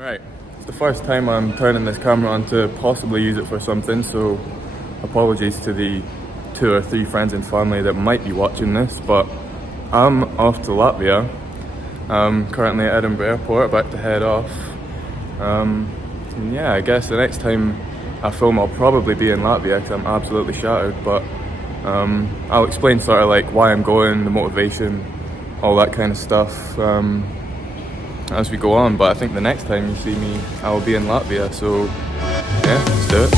Right, it's the first time I'm turning this camera on to possibly use it for something, so apologies to the 2 or 3 friends and family that might be watching this, but I'm off to Latvia. I'm currently at Edinburgh Airport, about to head off. And yeah, I guess the next time I film I'll probably be in Latvia because I'm absolutely shattered, but I'll explain sort of like why I'm going, the motivation, all that kind of stuff. As we go on, but I think the next time you see me I will be in Latvia, so yeah, let's do it.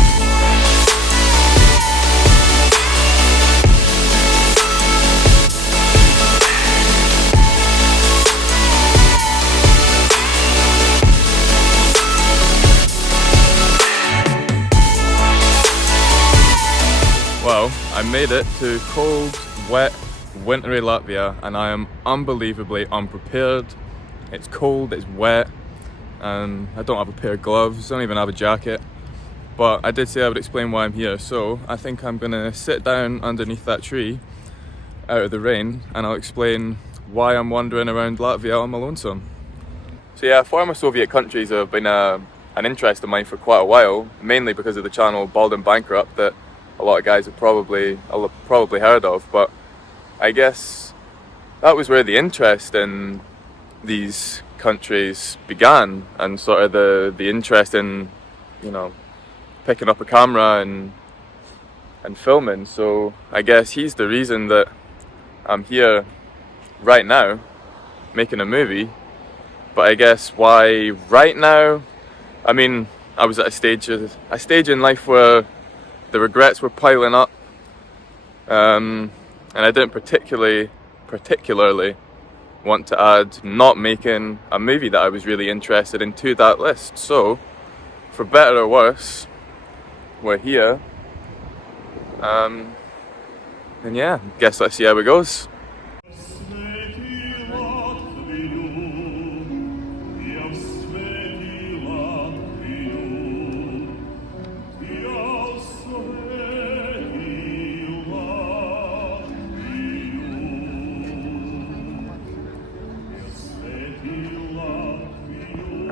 Well, I made it to cold, wet, wintry Latvia and I am unbelievably unprepared. It's cold, it's wet, and I don't have a pair of gloves, I don't even have a jacket. But I did say I would explain why I'm here, so I think I'm gonna sit down underneath that tree out of the rain and I'll explain why I'm wandering around Latvia on my lonesome. So yeah, former Soviet countries have been an interest of mine for quite a while, mainly because of the channel Bald and Bankrupt that a lot of guys have probably heard of, but I guess that was where the interest in these countries began, and sort of the interest in, you know, picking up a camera and filming. So I guess he's the reason that I'm here right now making a movie. But I guess why right now? I mean, I was at a stage in life where the regrets were piling up, and I didn't particularly want to add not making a movie that I was really interested in to that list. So, for better or worse, we're here. And yeah, guess let's see how it goes.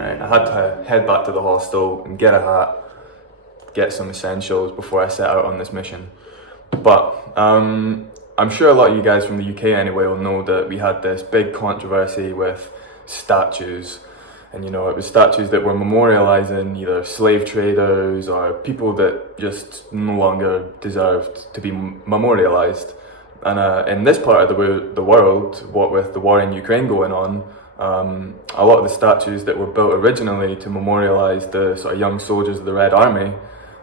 I had to head back to the hostel and get a hat, get some essentials before I set out on this mission. But I'm sure a lot of you guys from the UK anyway will know that we had this big controversy with statues. And you know, it was statues that were memorialising either slave traders or people that just no longer deserved to be memorialised. And in this part of the world, what with the war in Ukraine going on, a lot of the statues that were built originally to memorialise the sort of young soldiers of the Red Army,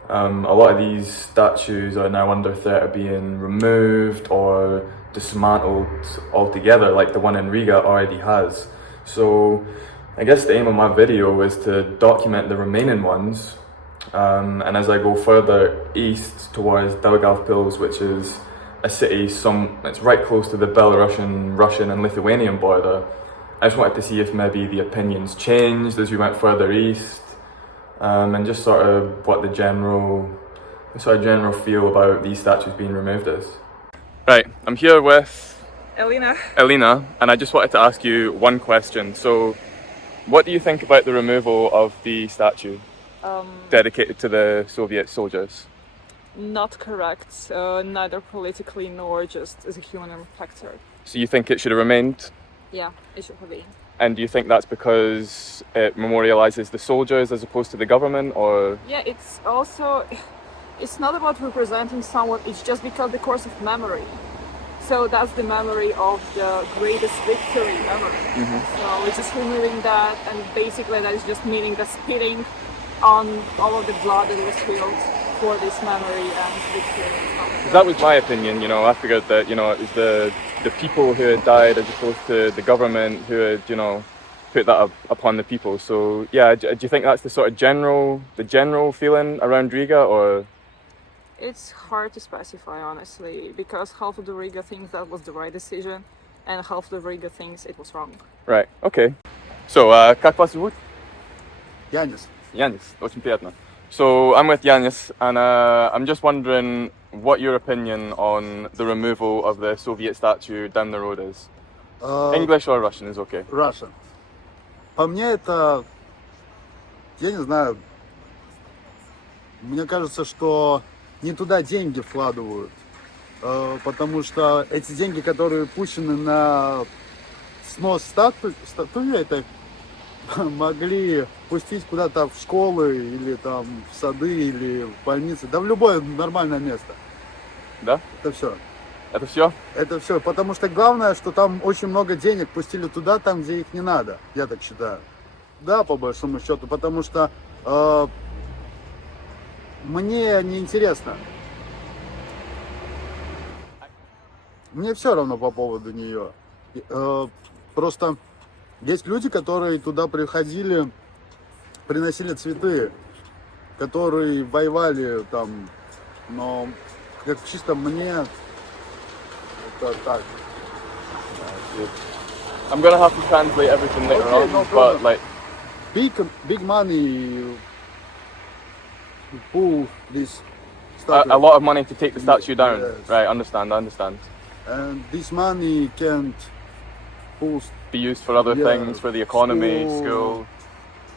a lot of these statues are now under threat of being removed or dismantled altogether, like the one in Riga already has. So I guess the aim of my video is to document the remaining ones, and as I go further east towards Daugavpils, which is a city that's right close to the Belarusian, Russian and Lithuanian border, I just wanted to see if maybe the opinions changed as we went further east, and just sort of what the general feel about these statues being removed is. Right, I'm here with Elena, and I just wanted to ask you one question. So, what do you think about the removal of the statue dedicated to the Soviet soldiers? Not correct, neither politically nor just as a human factor. So you think it should have remained? Yeah, it should have been. And do you think that's because it memorializes the soldiers as opposed to the government, or? Yeah, it's not about representing someone, it's just because the course of memory. So that's the memory of the greatest victory ever. Mm-hmm. So we're just removing that, and basically that is just meaning the spitting on all of the blood that was spilled for this memory and victory. That was my opinion, you know. I figured that, you know, it was the people who had died as opposed to the government who had, you know, put that up upon the people. So yeah, do you think that's the sort of general feeling around Riga, or? It's hard to specify, honestly, because half of the Riga thinks that was the right decision and half of the Riga thinks it was wrong. Right, okay. So, как вас зовут? Yanis. Yanis, очень приятно. So I'm with Yanis, and I'm just wondering what your opinion on the removal of the Soviet statue down the road is. English or Russian is okay. Russian. По мне это я не знаю, мне кажется, что не туда деньги вкладывают, потому что эти деньги, которые пущены на снос статуи этой, могли пустить куда-то в школы или там в сады или в больницы, да в любое нормальное место. Да? Это все. Это все? Это все. Потому что главное, что там очень много денег пустили туда, там, где их не надо. Я так считаю. Да, по большому счету. Потому что мне неинтересно. Мне все равно по поводу нее. Просто есть люди, которые туда приходили, приносили цветы, которые воевали там, но как чисто мне это так. I'm gonna have to translate everything later Okay, on, no but problem. like, Big money pull this a statue. lot of money to take the statue down. Yes. Right, understand, I understand. And this money can't pull Be used for other Yeah, things, for the economy, school, school,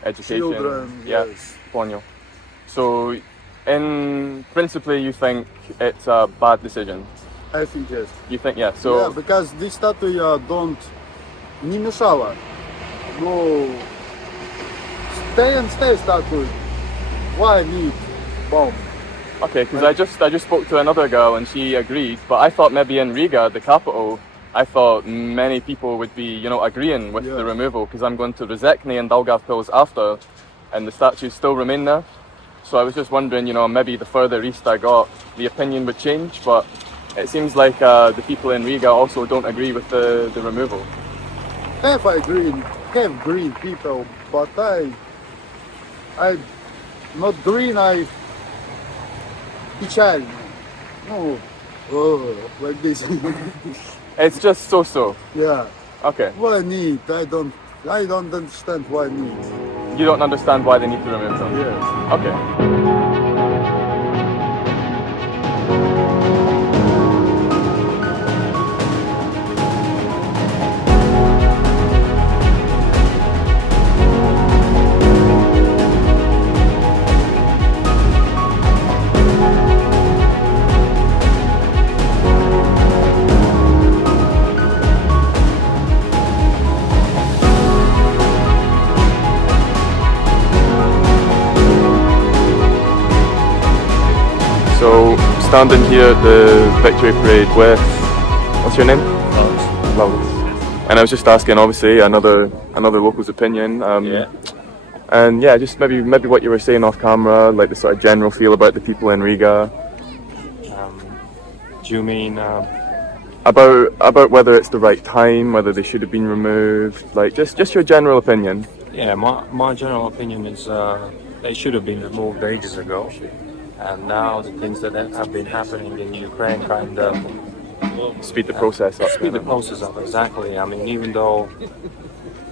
education. children. Yeah, Yes. Ponyo. So, in principally, you think it's a bad decision? I think yes. You think, yeah. So, Yeah, because this statue don't не мешала. No. Stay statue. Why need bomb? okay, because I just spoke to another girl and she agreed, but I thought maybe in Riga, the capital, I thought many people would be, you know, agreeing with Yeah. the removal, because I'm going to Rezekne and Daugavpils after, and the statues still remain there. So I was just wondering, you know, maybe the further east I got, the opinion would change, but it seems like the people in Riga also don't agree with the removal. Have green people, but I not green. I печально. No, like this. It's just so-so. Yeah. Okay. Why need? I don't understand why need. You don't understand why they need to remove them? Yes. Okay. So, standing here at the Victory Parade with, what's your name? Lovis. And I was just asking, obviously, another local's opinion. Yeah. And yeah, just maybe what you were saying off camera, like the sort of general feel about the people in Riga, Do you mean about whether it's the right time, whether they should have been removed, like just your general opinion. yeah, my general opinion is they should have been removed ages ago. And now the things that have been happening in Ukraine kind of Speed the process up. speed the process up, exactly. I mean, even though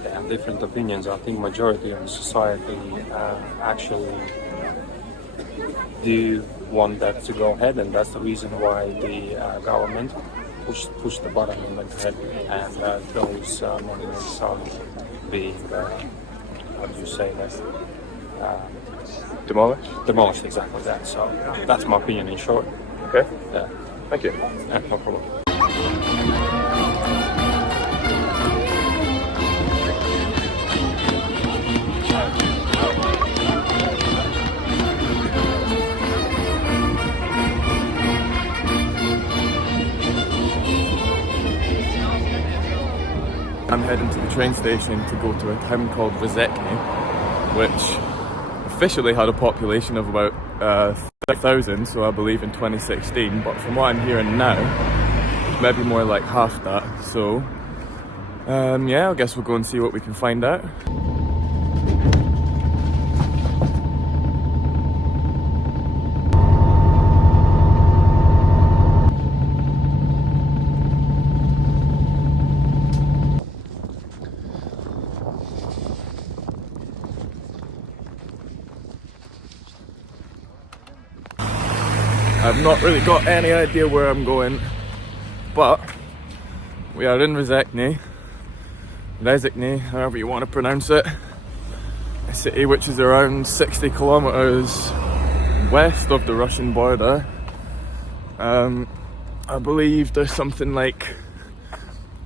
they have different opinions, I think majority of the society actually do want that to go ahead, and that's the reason why the government pushed the button and went ahead, and those monuments are being, how do you say that? Demolished? Demolished, exactly that. So that's my opinion in short. Okay, Yeah, thank you. yeah, no problem. I'm heading to the train station to go to a town called Rezekne, which officially had a population of about 30,000, so I believe in 2016, but from what I'm hearing now, it's maybe more like half that. So yeah, I guess we'll go and see what we can find out. I've not really got any idea where I'm going, but we are in Rezekne, however you want to pronounce it. It city which is around 60 kilometers west of the Russian border. I believe there's something like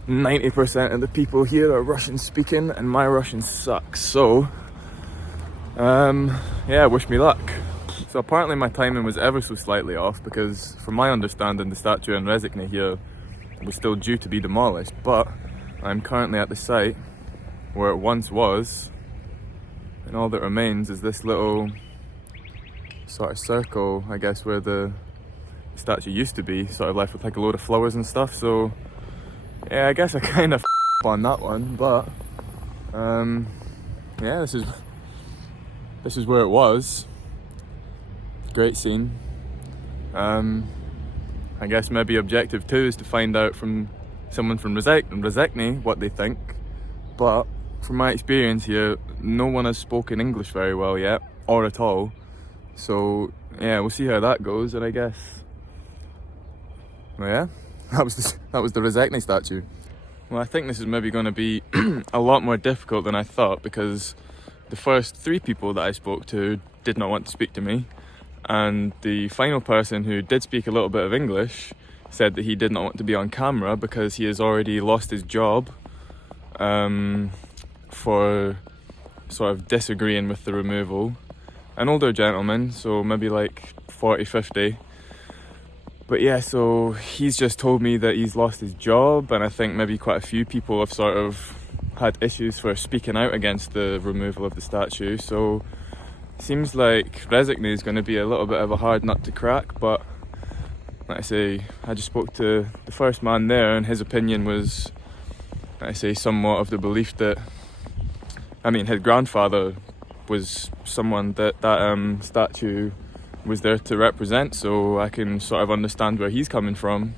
90% of the people here are Russian speaking, and my Russian sucks, so yeah, wish me luck. So apparently my timing was ever so slightly off, because from my understanding the statue in Rezekne here was still due to be demolished, but I'm currently at the site where it once was, and all that remains is this little sort of circle, I guess, where the statue used to be, sort of left with like a load of flowers and stuff. So yeah, I guess I kind of on that one, but yeah, this is where it was. Great scene. I guess maybe objective 2 is to find out from someone from Rezekne what they think, but from my experience here, no one has spoken English very well yet, or at all. So yeah, we'll see how that goes, and I guess, well, yeah, that was the Rezekne statue. Well, I think this is maybe going to be a lot more difficult than I thought, because the first 3 people that I spoke to did not want to speak to me, and the final person who did speak a little bit of English said that he did not want to be on camera because he has already lost his job for sort of disagreeing with the removal. An older gentleman, so maybe like 40, 50. But yeah, so he's just told me that he's lost his job, and I think maybe quite a few people have sort of had issues for speaking out against the removal of the statue. So seems like Rezekne is going to be a little bit of a hard nut to crack, but like I say, I just spoke to the first man there, and his opinion was, like I say, somewhat of the belief that, I mean, his grandfather was someone that statue was there to represent, so I can sort of understand where he's coming from.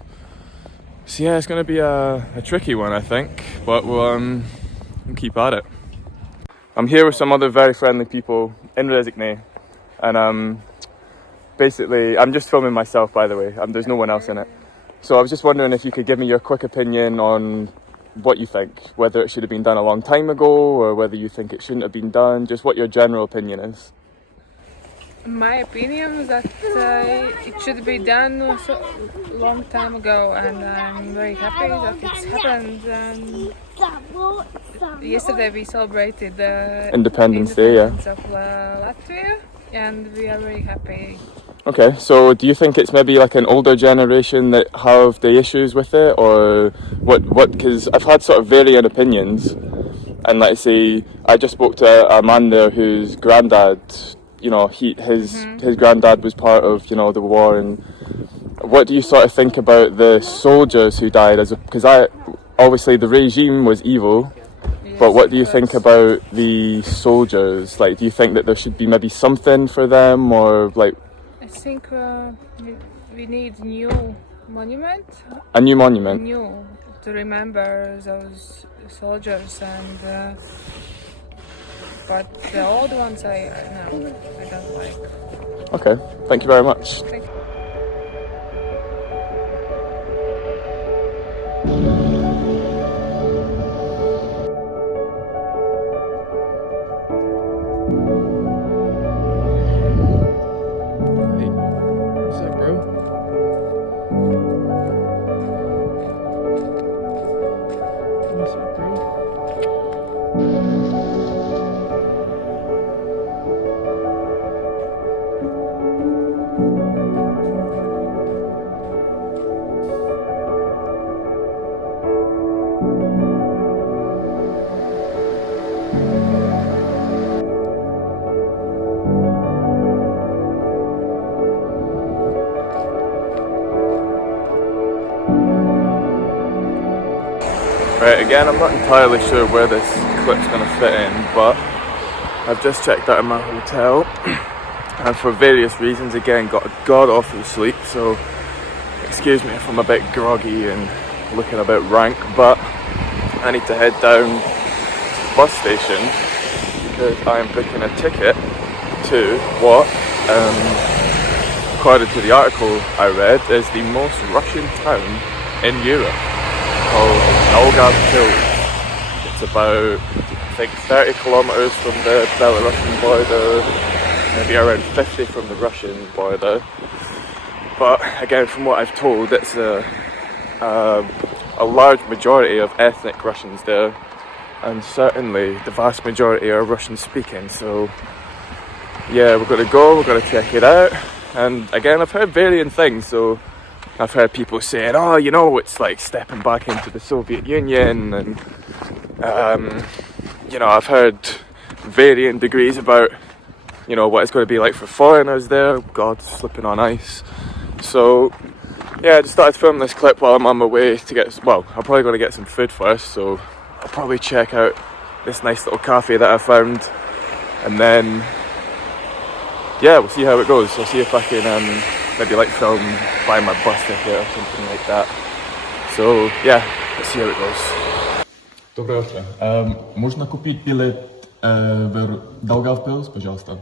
So yeah, it's going to be a tricky one, I think, but we'll keep at it. I'm here with some other very friendly people in Rezekne, and basically, I'm just filming myself, by the way. There's no one else in it. So I was just wondering if you could give me your quick opinion on what you think, whether it should have been done a long time ago, or whether you think it shouldn't have been done, just what your general opinion is. My opinion is that it should be done a long time ago, and I'm very happy that it's happened. And yesterday we celebrated the Independence Day, yeah. of Latvia, and we are very happy. Okay, so do you think it's maybe like an older generation that have the issues with it, or what? Because I've had sort of varying opinions, and like I say, I just spoke to a man there whose granddad, you know, his granddad was part of, you know, the war. And what do you sort of think about the soldiers who died? Because obviously the regime was evil, Yes, but what do you of think course. about the soldiers? Like, do you think that there should be maybe something for them, or like I think we need new monument, a new monument? new to remember those soldiers, and but the old ones I don't like. Okay, thank you very much. Thank you. Hey, what's up, bro? What's up, bro? Right, again, I'm not entirely sure where this clip's going to fit in, but I've just checked out of my hotel, and for various reasons, again, got a god-awful sleep, so excuse me if I'm a bit groggy and looking a bit rank, but I need to head down to the bus station because I'm booking a ticket to what, according to the article I read, is the most Russian town in Europe, called It's about think 30 kilometers from the Belarusian border, maybe around 50 from the Russian border. But again, from what I've told, it's a large majority of ethnic Russians there, and certainly the vast majority are Russian speaking. So yeah, we're going to go, we're going to check it out. And again, I've heard varying things. So I've heard people saying, oh, you know, it's like stepping back into the Soviet Union, and you know, I've heard varying degrees about, you know, what it's going to be like for foreigners there. God, slipping on ice. So yeah, I just started filming this clip while I'm on my way to get, well, I'm probably going to get some food first, so I'll probably check out this nice little cafe that I found, and then yeah, we'll see how it goes. I'll see if I can maybe like film buy my bus ticket or something like that. So yeah, let's see how it goes. Доброе утро. Можно купить билет в Daugavpils, пожалуйста?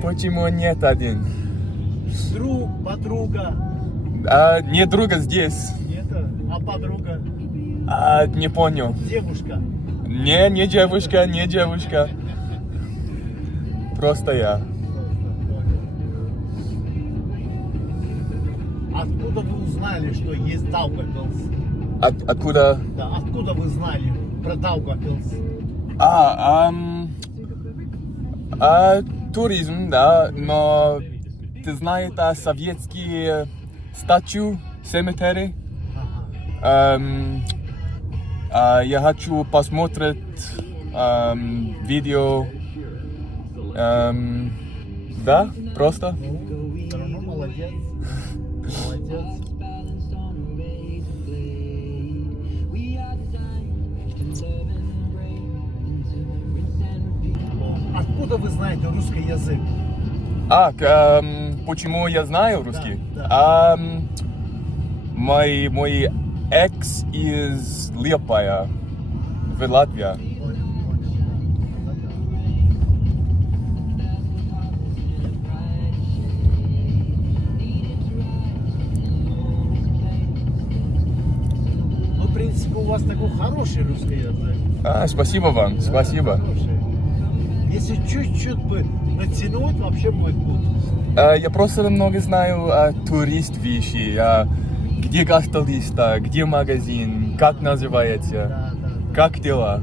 Почему нет один? Друг, подруга. Не друга здесь. Нет, а подруга? Не понял. Девушка. Не девушка, не девушка. Просто я. Откуда вы узнали, что есть Daugavpils? Откуда? Да, откуда вы знали про Daugavpils? Туризм, да, но ты знаешь советские статью cemetery? Я хочу посмотреть видео. Да, просто. Все равно молодец. Молодец. Откуда вы знаете русский язык? Почему я знаю русский? Да. Мой экс из Liepāja, в Латвии. Ну, в принципе, у вас такой хороший русский язык. Спасибо вам, спасибо. Хороший. Если чуть-чуть бы натянуть, вообще будет good. Я просто много знаю турист вещи, где гостолиста, где магазин, как называется, Да, да. как дела.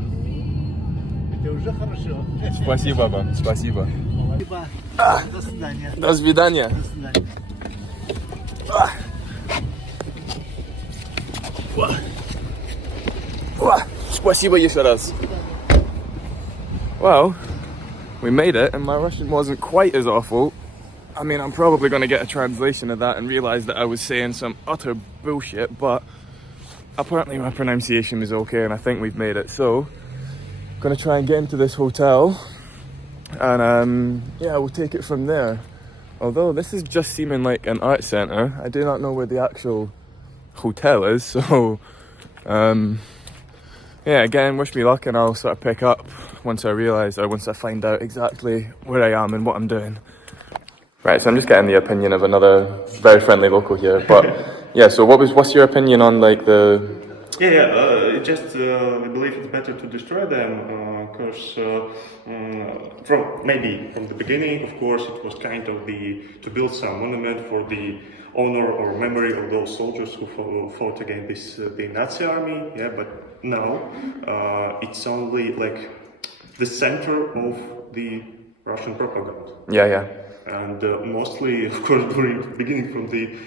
Это уже хорошо. Спасибо вам, спасибо. Спасибо. До свидания. До свидания. До свидания. Спасибо еще раз. Well, we made it, and my Russian wasn't quite as awful. I mean, I'm probably going to get a translation of that and realise that I was saying some utter bullshit, but apparently my pronunciation was okay, and I think we've made it. So, I'm going to try and get into this hotel, and yeah, we'll take it from there. Although this is just seeming like an art centre, I do not know where the actual hotel is, so yeah, again, wish me luck, and I'll sort of pick up once I realise, or once I find out exactly where I am and what I'm doing. Right, so I'm just getting the opinion of another very friendly local here, but yeah, so what's your opinion on like the... Just we believe it's better to destroy them because from the beginning, of course, it was kind of to build some monument for the honor or memory of those soldiers who fought against the Nazi army. Yeah, but now it's only like the center of the Russian propaganda. Yeah. And mostly, of course, beginning from the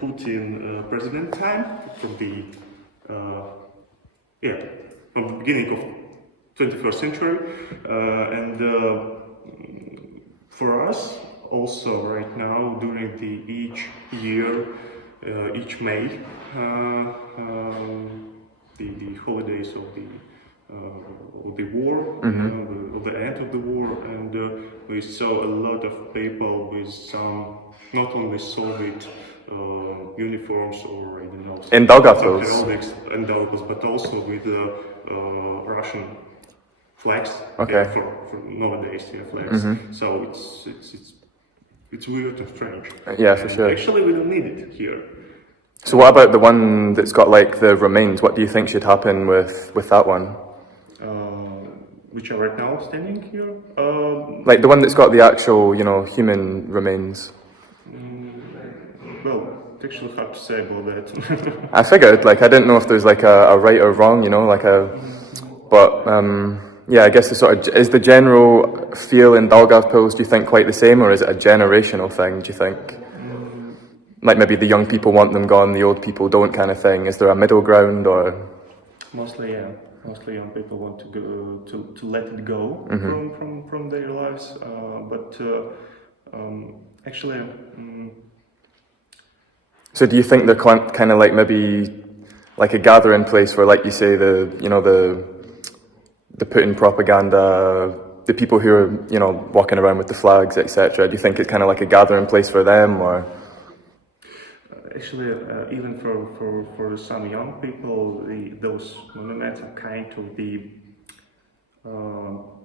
Putin president time, from the beginning of 21st century, and for us also right now during each year, each May, the holidays of the war, of the end of the war, and we saw a lot of people with some not only Soviet uniforms or I don't know, in Daugavpils, but also with Russian flags. Okay. Yeah, for nowadays, yeah, flags. So it's weird and strange. Yeah, for And sure. actually, we don't need it here. So what about the one that's got like the remains? What do you think should happen with that one? Which are right now standing here. Like the one that's got the actual, you know, human remains. Well, it's actually hard to say about that. I figured, like, I didn't know if there's like a right or wrong, you know, like but yeah, I guess the sort of, is the general feel in Daugavpils, do you think, quite the same, or is it a generational thing, do you think? Like maybe the young people want them gone, the old people don't, kind of thing. Is there a middle ground, or? Mostly, yeah. Mostly young people want to go to let it go from their lives, but actually. So do you think they're kind of like maybe like a gathering place where, like you say, the Putin propaganda, the people who are, you know, walking around with the flags, etc. Do you think it's kind of like a gathering place for them, or? Actually, even for some young people, those monuments are kind of the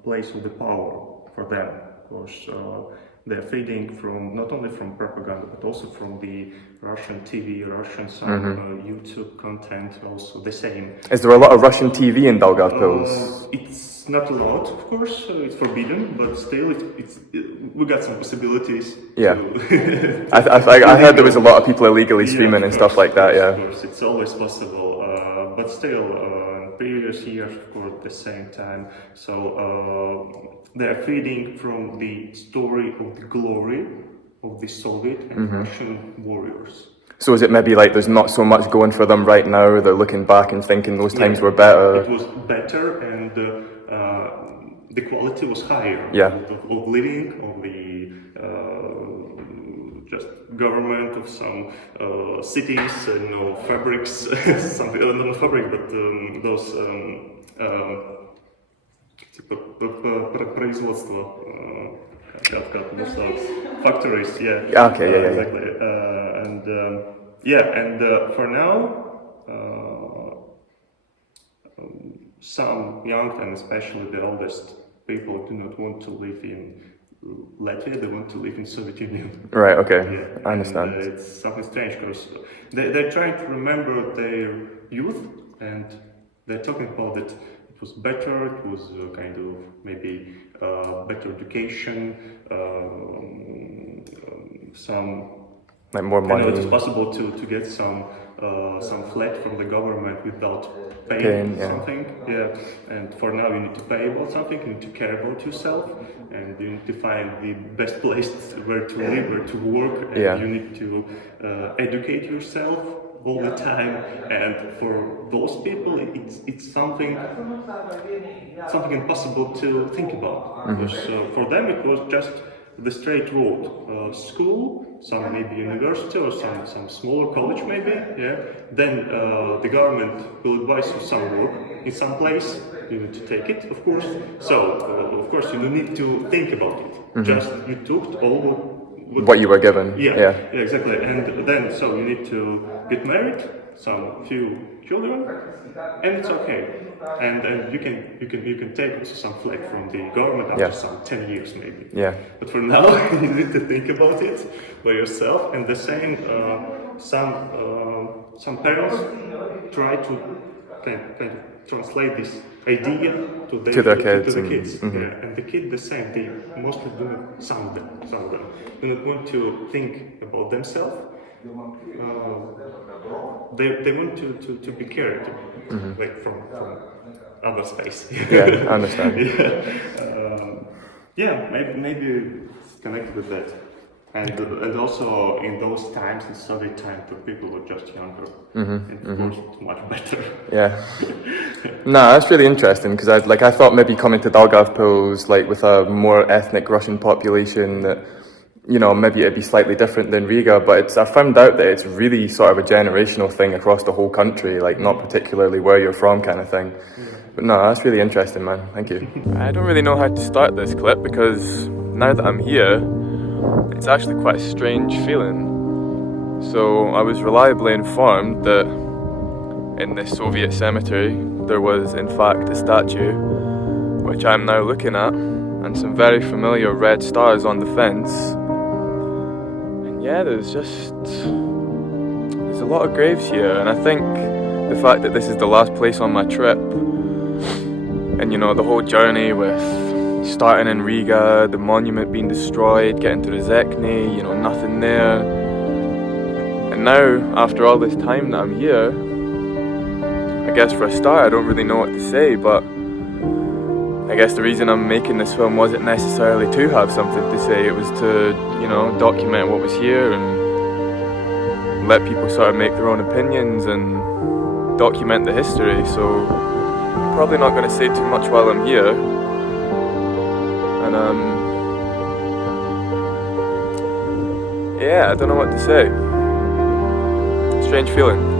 place of the power for them, because they're feeding from not only from propaganda but also from the Russian TV, Russian YouTube content. Also the same. Is there a lot of Russian TV in Daugavpils? It's not allowed, of course. It's forbidden, but still, we got some possibilities. Yeah. To I heard there was a lot of people illegally streaming and stuff like that. Yeah. Of course, it's always possible, but still, previous years, of course, at the same time. So they are feeding from the story of the glory of the Soviet and Russian warriors. So is it maybe like there's not so much going for them right now, they're looking back and thinking those times were better? It was better, and the quality was higher. Yeah. Of living, of the just government of some cities, fabrics, something, not fabric, but those производство, factories, yeah. Okay, yeah. Exactly. And for now, some young and especially the oldest people do not want to live in Latvia, they want to live in Soviet Union. Right, okay, Yeah. I understand. And, it's something strange because they're trying to remember their youth, and they're talking about that it was better, it was kind of maybe better education, some Like more I know money. it's possible to get some flat from the government without paying something. Yeah, and for now you need to pay about something. You need to care about yourself, and you need to find the best place where to live, where to work, and you need to educate yourself all the time. And for those people, it's something impossible to think about. Because for them it was just the straight road, school, some maybe university or some smaller college maybe, yeah. Then the government will advise you some work in some place, you need to take it, of course. So, of course, you don't need to think about it. Just you took all what you were given. Yeah, exactly. And then, so you need to get married, some few children, and it's okay. And you can take some flack from the government after some 10 years maybe. Yeah. But for now, you need to think about it by yourself. And the same, some parents try to kind of translate this idea to their kids. Yeah. And the kid the same. They mostly do not, some of them do not want to think about themselves. They want to be cared, like from other space. Yeah, I understand. Maybe it's connected with that, and also in those times, in Soviet times, the people were just younger, and of course, much better. Yeah. No, that's really interesting because I thought maybe coming to Daugavpils like with a more ethnic Russian population that, you know, maybe it'd be slightly different than Riga, but I found out that it's really sort of a generational thing across the whole country, like not particularly where you're from kind of thing. But no, that's really interesting, man. Thank you. I don't really know how to start this clip because now that I'm here, it's actually quite a strange feeling. So I was reliably informed that in this Soviet cemetery there was in fact a statue which I'm now looking at, and some very familiar red stars on the fence. And yeah, there's a lot of graves here, and I think the fact that this is the last place on my trip, and you know, the whole journey with starting in Riga, the monument being destroyed, getting to Rezekne, you know, nothing there. And now, after all this time that I'm here, I guess for a start I don't really know what to say, but I guess the reason I'm making this film wasn't necessarily to have something to say, it was to, you know, document what was here and let people sort of make their own opinions and document the history. So I'm probably not going to say too much while I'm here. And yeah, I don't know what to say. Strange feeling.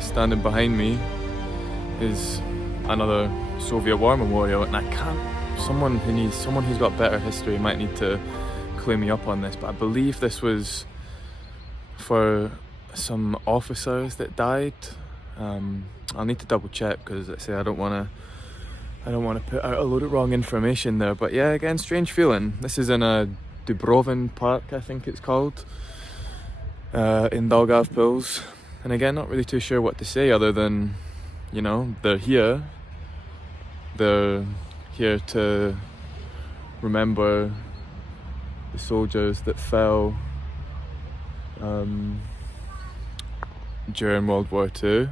Standing behind me is another Soviet War memorial, and I can't. Someone who's got better history might need to clue me up on this, but I believe this was for some officers that died. I'll need to double check because I say I don't want to put out a load of wrong information there. But yeah, again, strange feeling. This is in a Dubrovin Park, I think it's called, in Daugavpils. And again, not really too sure what to say other than, you know, they're here. They're here to remember the soldiers that fell during World War II.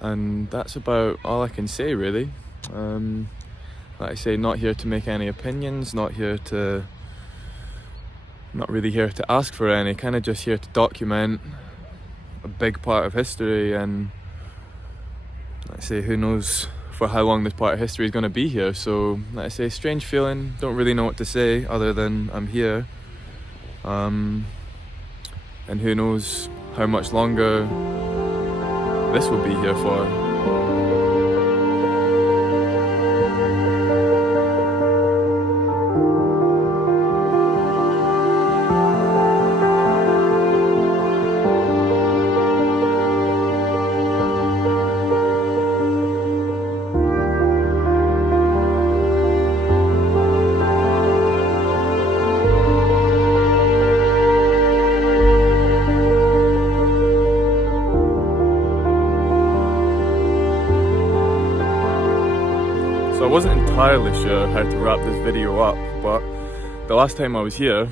And that's about all I can say, really. Like I say, not here to make any opinions, not really here to ask for any, kind of just here to document a big part of history. And like I say, who knows for how long this part of history is going to be here. So like I say, strange feeling, don't really know what to say other than I'm here, and who knows how much longer this will be here for. So I wasn't entirely sure how to wrap this video up, but the last time I was here,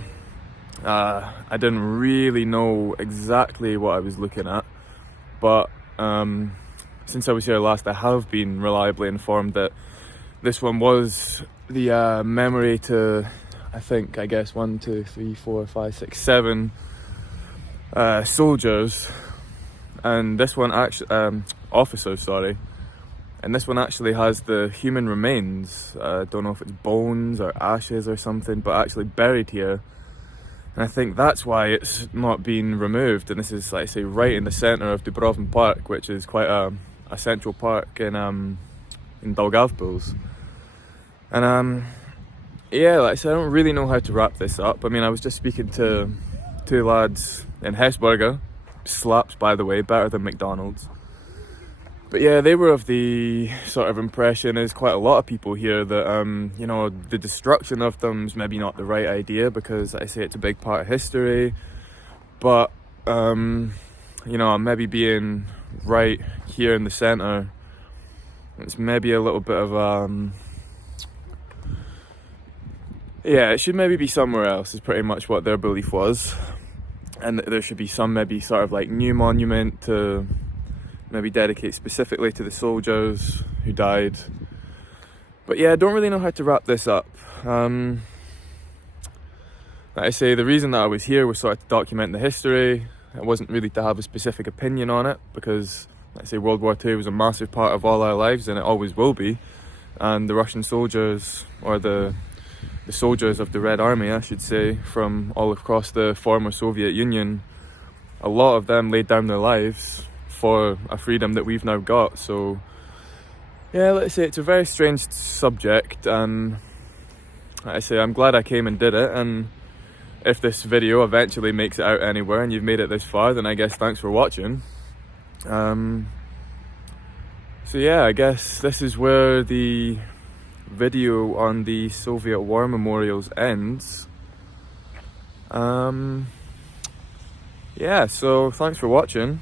I didn't really know exactly what I was looking at, but since I was here last, I have been reliably informed that this one was the memory to, I guess 1, 2, 3, 4, 5, 6, 7 soldiers, and this one actually officers, sorry. And this one actually has the human remains. I don't know if it's bones or ashes or something, but actually buried here. And I think that's why it's not been removed. And this is, like I say, right in the centre of Dubrovin Park, which is quite a central park in Daugavpils. And yeah, like I said, I don't really know how to wrap this up. I mean, I was just speaking to two lads in Hesburger. Slaps, by the way, better than McDonald's. But yeah, they were of the sort of impression, as quite a lot of people here, that you know, the destruction of them is maybe not the right idea, because I say it's a big part of history. But you know, maybe being right here in the center, it's maybe a little bit of yeah, it should maybe be somewhere else is pretty much what their belief was. And there should be some maybe sort of like new monument to maybe dedicate specifically to the soldiers who died. But yeah, I don't really know how to wrap this up. Like I say, the reason that I was here was sort of to document the history. It wasn't really to have a specific opinion on it, because, like I say, World War II was a massive part of all our lives, and it always will be. And the Russian soldiers, or the soldiers of the Red Army, I should say, from all across the former Soviet Union, a lot of them laid down their lives for a freedom that we've now got. So yeah, let's say it's a very strange subject, and like I say, I'm glad I came and did it. And if this video eventually makes it out anywhere and you've made it this far, then I guess thanks for watching. So yeah, I guess this is where the video on the Soviet war memorials ends. Yeah, so thanks for watching.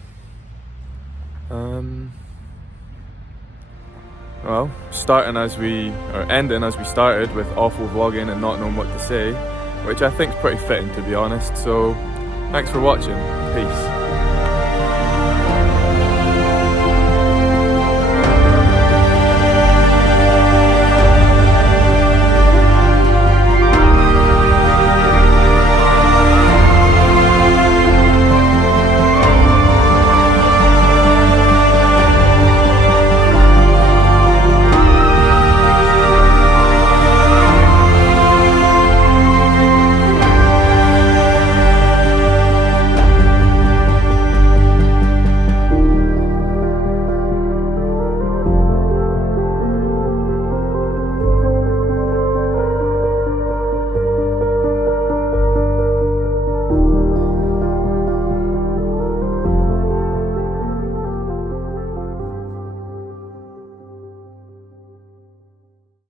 Well, ending as we started, with awful vlogging and not knowing what to say, which I think is pretty fitting, to be honest. So thanks for watching. Peace.